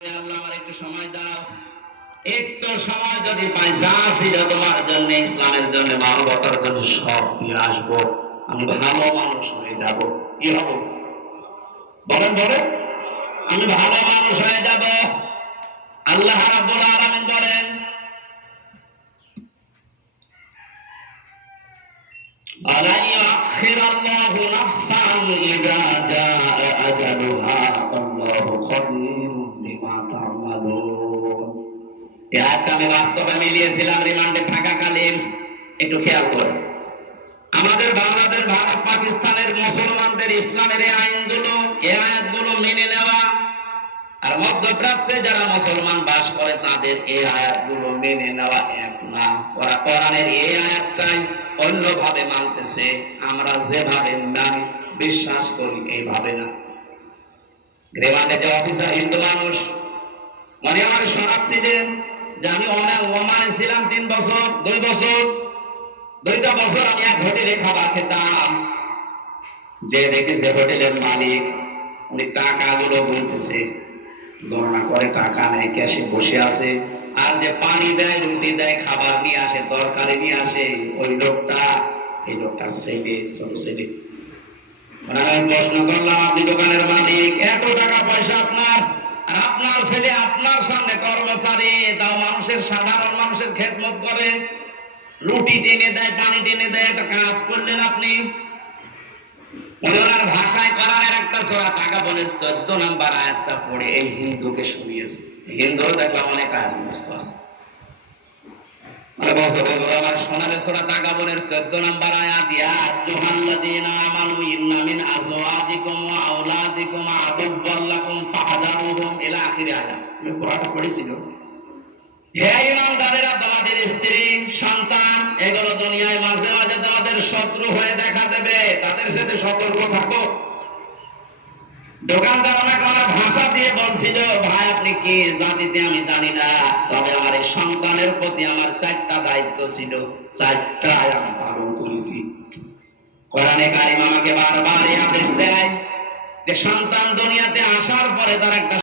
আল্লাহ আমার একটু সময় দাও, একটু সময় যদি পাই, যা ছিল তোমার জন্য, ইসলামের জন্য, মানবতার জন্য সব দিয়ে আসবো। আমি ভালো মানুষ হয়ে যাব। কি হব বলেন বলেন? আমি ভালো মানুষ হয়ে যাব। আল্লাহ রাব্বুল আলামিন বলেন, আলা ইউআখিরুল্লাহু নাফসান ইযা জাআ আজালুহা আল্লাহু খাবীরুম বিমা তা'মালুন। এই আয়াতটা আমি বাস্তবে মিলিয়েছিলাম রিমান্ডে থাকাকালীন। একটু খেয়াল করেন, আমাদের বাংলাদেশ, ভারত, পাকিস্তানের মুসলমানদের ইসলামের এই আইনগুলো, এই আয়াতগুলো মেনে নেওয়া, আর মধ্যপ্রাচ্যে যারা মুসলমান বাস করে তাদের এই আয়াতগুলো মেনে নেওয়া এক না। ওরা কোরআনের এই আয়াতটাই অন্যভাবে মানতেছে, আমরা যেভাবে মানি বিশ্বাস করি এইভাবে না। রিমান্ডে যে অফিসার হিন্দু মানুষ, মানে আমার শোনাচ্ছিলেন যে আমি ওমানে ছিলাম 3 বছর, 2 বছর, 2টা বছর আমি এক হোটেলে খাবার খেতাম। যে দেখেছে হোটেলের মালিক, উনি টাকাগুলো গুনতেছে, গণনা করে টাকা নেয়, ক্যাশে বসে আছে। আর যে পানি দেয়, রুটি দেয়, খাবার নিয়ে আসে, তরকারি নিয়ে আসে, ওই লোকটা, এই লোকটার ছেলে, ছোট ছেলে। আমি প্রশ্ন করলাম, আপনি দোকানের মালিক, এত টাকা পয়সা আপনার, আর আপনার ছেলে আপনার সামনে কর্মচারী, তাও মানুষের, সাধারণ মানুষের খেদমত করে, রুটি টেনে দেয়, পানি টেনে দেয়, একটা কাজ করলেন আপনি। ওনার ভাষায় কোরআনের একটা সূরা তাগাবুনের 14 নম্বর আয়াতটা পড়ে এই হিন্দুকে শুনিয়েছে। হিন্দু দেখলাম অনেক আয়াত মুখস্থ আছে, মানে বছর আমার শোনালে সূরা তাগাবুনের 14 নম্বর আয়াত, ইয়া আইয়ুহাল্লাযীনা আমানু ইন্না মিন আজওয়াজিকুম ওয়া আওলাদিকুম আদুওয়াল লাকুম ফাহদারুহুম ইলা আখির আয়াত। আমি পুরোটা পড়েছিল। হে ঈমানদারেরা, তোমাদের স্ত্রী, সন্তান, এগুলো দুনিয়ায় মাঝে মাঝে তোমাদের শত্রু হয়ে দেখা দেবে, তাদের সাথে সতর্ক থাকো। দোকানদার আমাকে আমার ভাষা দিয়ে বলছিল, ভাই আপনি কি জাতিতে আমি জানি না, তবে আমার এই সন্তানের প্রতি আমার 4টা দায়িত্ব ছিল, 4টাই আমি পালন করেছি। কোরআনে কারিম আমাকে বারবার এই আদেশ দেয় যে সন্তান দুনিয়াতে আসার পরে তার একটা